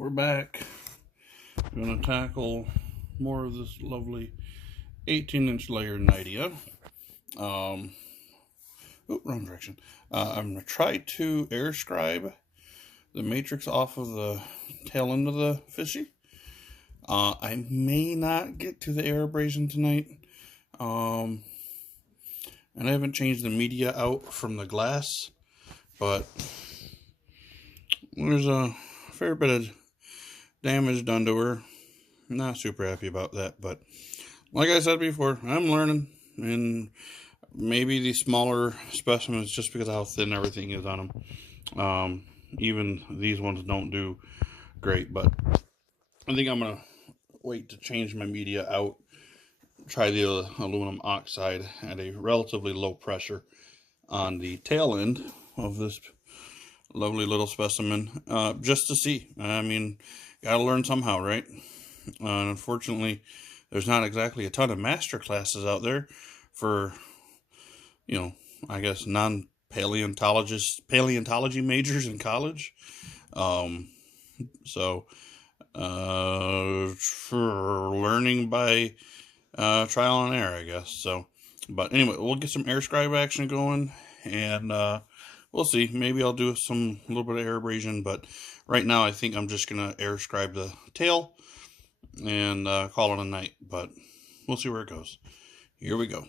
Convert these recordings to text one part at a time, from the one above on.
We're back. We're going to tackle more of this lovely 18-inch layer Knightia. Wrong direction. I'm going to try to air scribe the matrix off of the tail end of the fishy. I may not get to the air abrasion tonight. And I haven't changed the media out from the glass, but there's a fair bit of damage done to her. Not super happy about that, but like I said before, I'm learning, and maybe these smaller specimens, just because of how thin everything is on them, even these ones don't do great. But I think I'm gonna wait to change my media out, try the aluminum oxide at a relatively low pressure on the tail end of this lovely little specimen, just to see. I mean, gotta learn somehow, right? Unfortunately, there's not exactly a ton of master classes out there for, I guess, paleontology majors in college. So for learning by trial and error, I guess. So, but anyway, we'll get some air scribe action going, and we'll see. Maybe I'll do a little bit of air abrasion, but right now I think I'm just gonna air scribe the tail and call it a night. But we'll see where it goes. Here we go.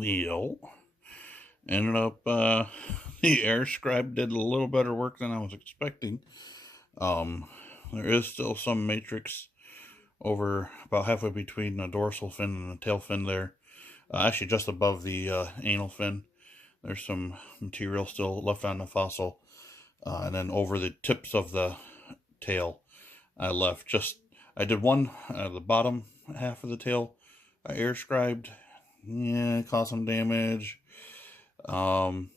wheel. Ended up, the air scribe did a little better work than I was expecting. There is still some matrix over about halfway between the dorsal fin and the tail fin there. Actually, just above the anal fin. There's some material still left on the fossil. And then over the tips of the tail, I did one the bottom half of the tail. I air scribed. Yeah, it caused some damage. And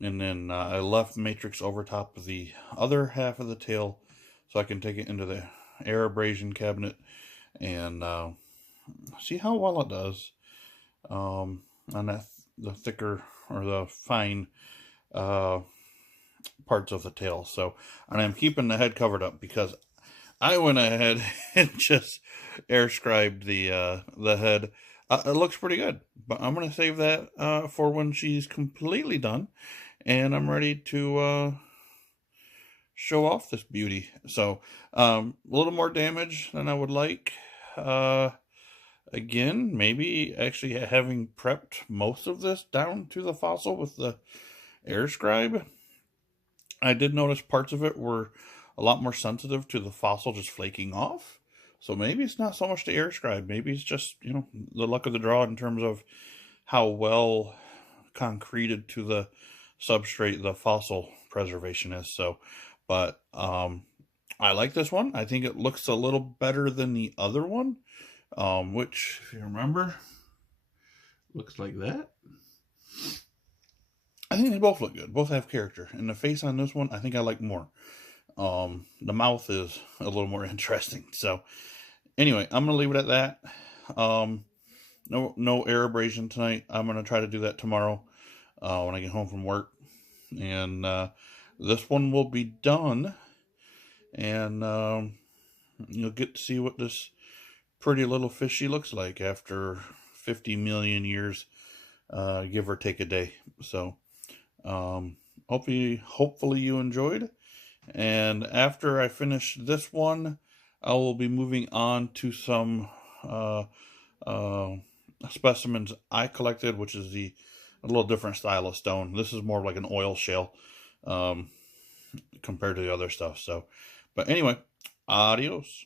then I left matrix over top of the other half of the tail so I can take it into the air abrasion cabinet and see how well it does on the thicker or the fine parts of the tail. So, and I'm keeping the head covered up because I went ahead and just air scribed the head. It looks pretty good, but I'm going to save that for when she's completely done and I'm ready to show off this beauty. So, a little more damage than I would like. Again, maybe actually having prepped most of this down to the fossil with the air scribe. I did notice parts of it were a lot more sensitive to the fossil just flaking off. So maybe it's not so much the air scribe. Maybe it's just, you know, the luck of the draw in terms of how well concreted to the substrate the fossil preservation is. So, but I like this one. I think it looks a little better than the other one, which, if you remember, looks like that. I think they both look good. Both have character. And the face on this one, I think I like more. The mouth is a little more interesting. So, anyway, I'm going to leave it at that. No air abrasion tonight. I'm going to try to do that tomorrow when I get home from work. And this one will be done. And you'll get to see what this pretty little fishy looks like after 50 million years, give or take a day. So, hopefully you enjoyed. And after I finish this one, I will be moving on to some specimens I collected, which is a little different style of stone. This is more like an oil shale compared to the other stuff. So, but anyway, adios.